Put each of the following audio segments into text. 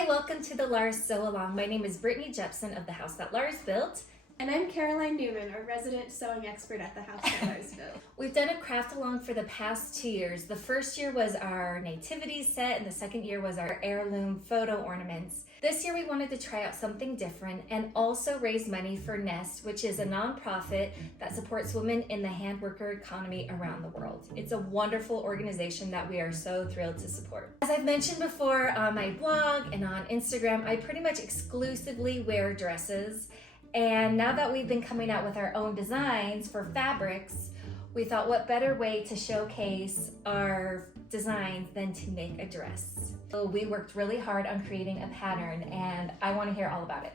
Hi, welcome to the Lars Sew Along. My name is Brittany Jepson of the House That Lars Built. And I'm Caroline Newman, a resident sewing expert at the House That Lars Built. We've done a craft along for the past 2 years. The first year was our nativity set and the second year was our heirloom photo ornaments. This year we wanted to try out something different and also raise money for Nest, which is a nonprofit that supports women in the handworker economy around the world. It's a wonderful organization that we are so thrilled to support. As I've mentioned before on my blog and on Instagram, I pretty much exclusively wear dresses. And now that we've been coming out with our own designs for fabrics, we thought what better way to showcase our designs than to make a dress. So we worked really hard on creating a pattern and I want to hear all about it.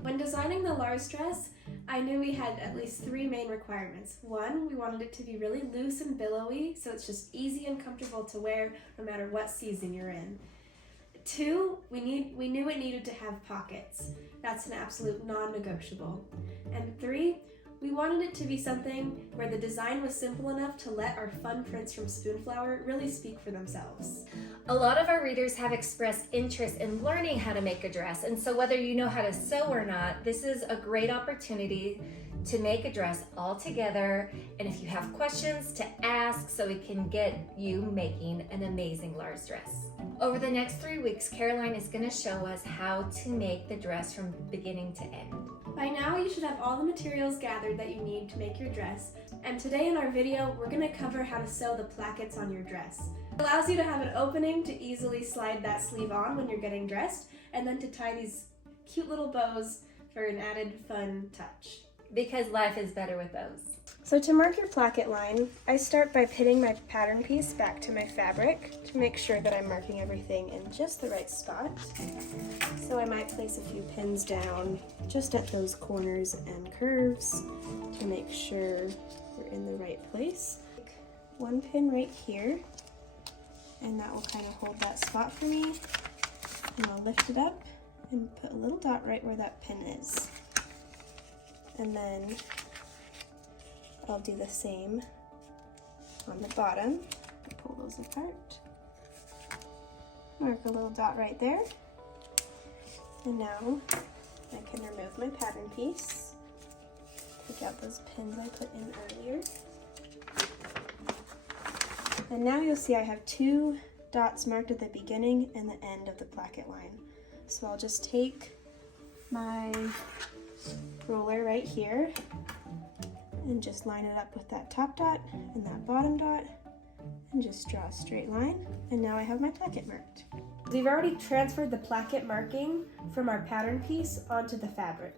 When designing the Lars dress, I knew we had at least 3 main requirements. 1, we wanted it to be really loose and billowy, so it's just easy and comfortable to wear no matter what season you're in. 2, we knew it needed to have pockets. That's an absolute non-negotiable. And 3, we wanted it to be something where the design was simple enough to let our fun prints from Spoonflower really speak for themselves. A lot of our readers have expressed interest in learning how to make a dress, and so whether you know how to sew or not, this is a great opportunity to make a dress all together, and if you have questions, to ask so we can get you making an amazing Lars dress. Over the next 3 weeks, Caroline is going to show us how to make the dress from beginning to end. By now, you should have all the materials gathered that you need to make your dress, and today in our video, we're going to cover how to sew the plackets on your dress. It allows you to have an opening to easily slide that sleeve on when you're getting dressed, and then to tie these cute little bows for an added fun touch. Because life is better with those. So to mark your placket line, I start by pinning my pattern piece back to my fabric to make sure that I'm marking everything in just the right spot. So I might place a few pins down just at those corners and curves to make sure we're in the right place. 1 pin right here, and that will kind of hold that spot for me. And I'll lift it up and put a little dot right where that pin is. And then I'll do the same on the bottom. Pull those apart. Mark a little dot right there. And now I can remove my pattern piece. Take out those pins I put in earlier. And now you'll see I have 2 dots marked at the beginning and the end of the placket line. So I'll just take my roller right here and just line it up with that top dot and that bottom dot and just draw a straight line, and now I have my placket marked. We've already transferred the placket marking from our pattern piece onto the fabric.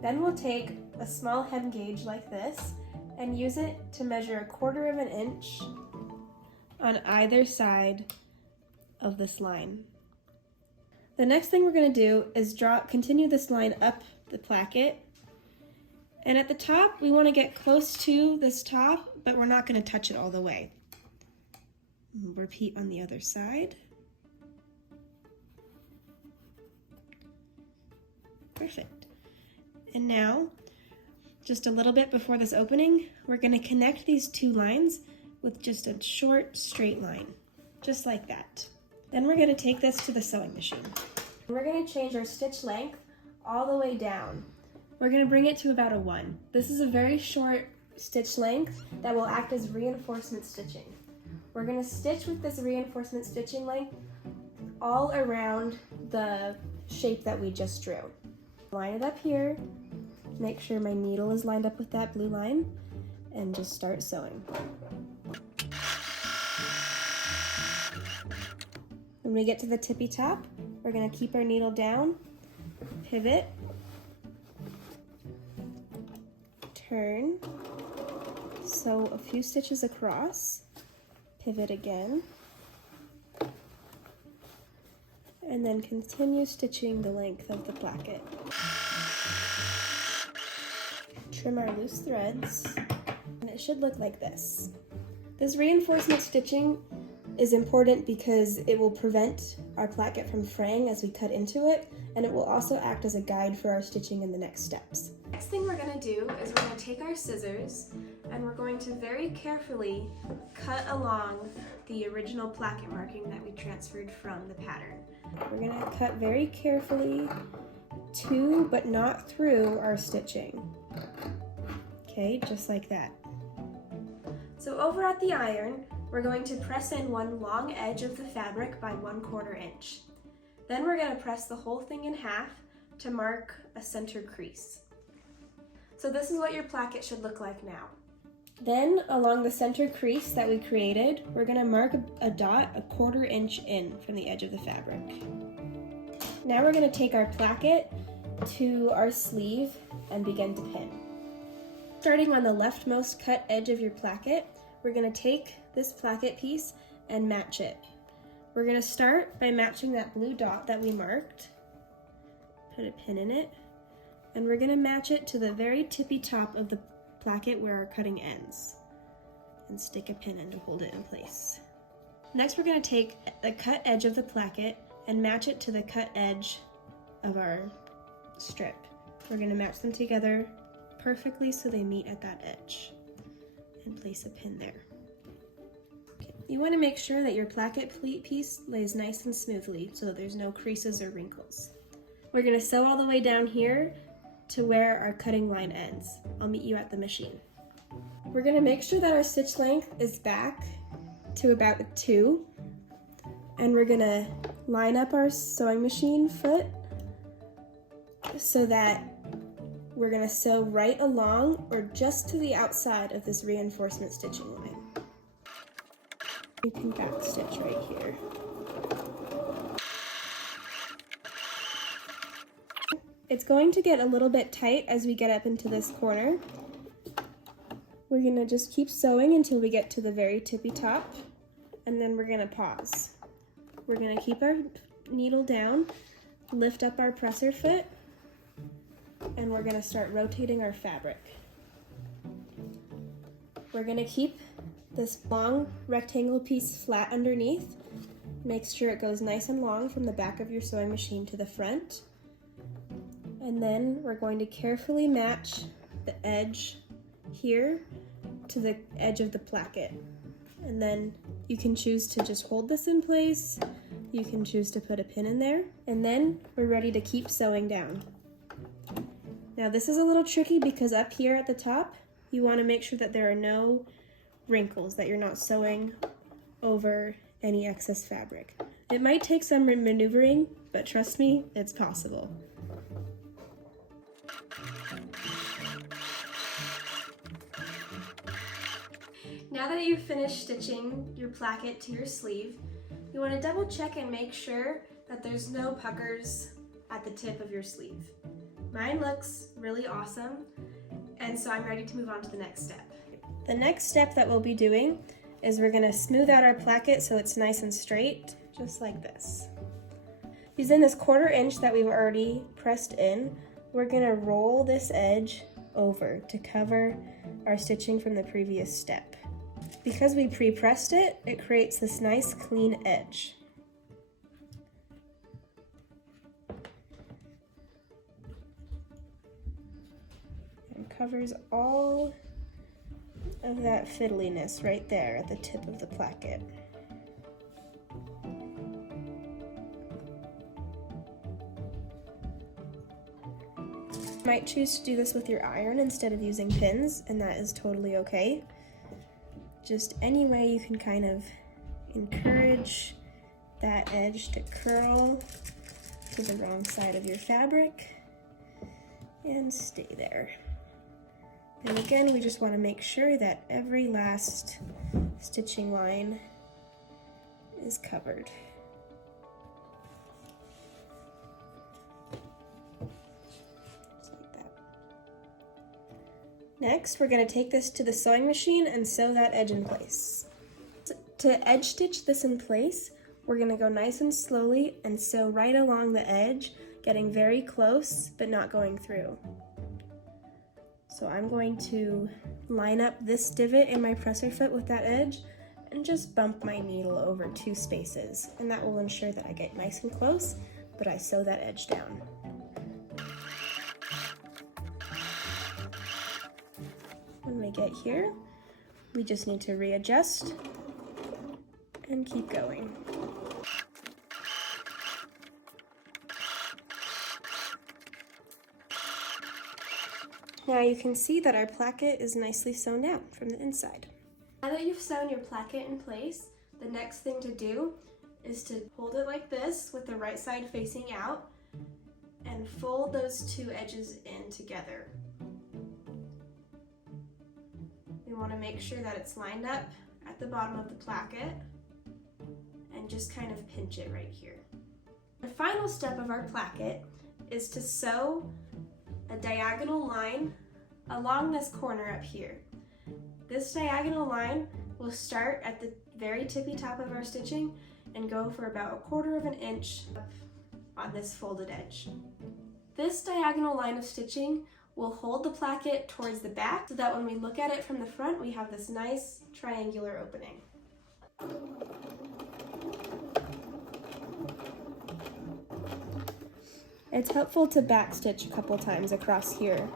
Then we'll take a small hem gauge like this and use it to measure 1/4 inch on either side of this line. The next thing we're going to do is continue this line up the placket, and at the top we want to get close to this top, but we're not going to touch it all the way. Repeat on the other side. Perfect. And now, just a little bit before this opening, we're going to connect these 2 lines with just a short straight line, just like that. Then we're going to take this to the sewing machine. We're going to change our stitch length all the way down. We're going to bring it to about a 1. This is a very short stitch length that will act as reinforcement stitching. We're going to stitch with this reinforcement stitching length all around the shape that we just drew. Line it up here, make sure my needle is lined up with that blue line, and just start sewing. When we get to the tippy top, we're going to keep our needle down, pivot, turn, sew a few stitches across, pivot again, and then continue stitching the length of the placket. Trim our loose threads, and it should look like this. This reinforcement stitching is important because it will prevent our placket from fraying as we cut into it, and it will also act as a guide for our stitching in the next steps. Next thing we're going to do is we're going to take our scissors and we're going to very carefully cut along the original placket marking that we transferred from the pattern. We're gonna cut very carefully to, but not through, our stitching. Okay, just like that. So over at the iron, we're going to press in one long edge of the fabric by 1/4 inch. Then we're gonna press the whole thing in half to mark a center crease. So this is what your placket should look like now. Then along the center crease that we created, we're gonna mark a dot 1/4 inch in from the edge of the fabric. Now we're gonna take our placket to our sleeve and begin to pin. Starting on the leftmost cut edge of your placket, we're gonna take this placket piece and match it. We're gonna start by matching that blue dot that we marked, put a pin in it, and we're gonna match it to the very tippy top of the placket where our cutting ends, and stick a pin in to hold it in place. Next, we're gonna take the cut edge of the placket and match it to the cut edge of our strip. We're gonna match them together perfectly so they meet at that edge, and place a pin there. Okay. You wanna make sure that your placket piece lays nice and smoothly so that there's no creases or wrinkles. We're gonna sew all the way down here to where our cutting line ends. I'll meet you at the machine. We're gonna make sure that our stitch length is back to about 2, and we're gonna line up our sewing machine foot so that we're gonna sew right along or just to the outside of this reinforcement stitching line. You can back stitch right here. It's going to get a little bit tight as we get up into this corner. We're gonna just keep sewing until we get to the very tippy top, and then we're gonna pause. We're gonna keep our needle down, lift up our presser foot, and we're gonna start rotating our fabric. We're gonna keep this long rectangle piece flat underneath. Make sure it goes nice and long from the back of your sewing machine to the front. And then we're going to carefully match the edge here to the edge of the placket. And then you can choose to just hold this in place. You can choose to put a pin in there. And then we're ready to keep sewing down. Now this is a little tricky because up here at the top, you want to make sure that there are no wrinkles, that you're not sewing over any excess fabric. It might take some maneuvering, but trust me, it's possible. Now that you've finished stitching your placket to your sleeve, you want to double check and make sure that there's no puckers at the tip of your sleeve. Mine looks really awesome, and so I'm ready to move on to the next step. The next step that we'll be doing is we're going to smooth out our placket so it's nice and straight, just like this. Using this 1/4 inch that we've already pressed in, we're going to roll this edge over to cover our stitching from the previous step. Because we pre-pressed it, it creates this nice clean edge. And covers all of that fiddliness right there at the tip of the placket. You might choose to do this with your iron instead of using pins, and that is totally okay. Just any way you can kind of encourage that edge to curl to the wrong side of your fabric and stay there. And again, we just want to make sure that every last stitching line is covered. Next, we're going to take this to the sewing machine and sew that edge in place. To edge stitch this in place, we're going to go nice and slowly and sew right along the edge, getting very close but not going through. So I'm going to line up this divot in my presser foot with that edge and just bump my needle over 2 spaces, and that will ensure that I get nice and close, but I sew that edge down. When we get here, we just need to readjust and keep going. Now you can see that our placket is nicely sewn down from the inside. Now that you've sewn your placket in place, the next thing to do is to hold it like this with the right side facing out and fold those two edges in together. We want to make sure that it's lined up at the bottom of the placket and just kind of pinch it right here. The final step of our placket is to sew a diagonal line along this corner up here. This diagonal line will start at the very tippy top of our stitching and go for about 1/4 of an inch up on this folded edge. This diagonal line of stitching will hold the placket towards the back so that when we look at it from the front, we have this nice triangular opening. It's helpful to backstitch a couple times across here.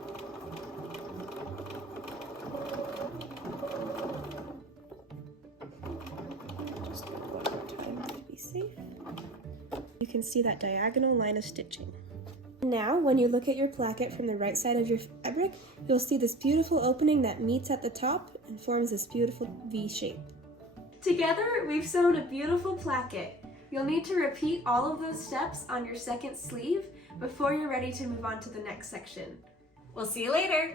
Just do it one more time to be safe. You can see that diagonal line of stitching. Now, when you look at your placket from the right side of your fabric, you'll see this beautiful opening that meets at the top and forms this beautiful V shape. Together, we've sewn a beautiful placket. You'll need to repeat all of those steps on your second sleeve before you're ready to move on to the next section. We'll see you later.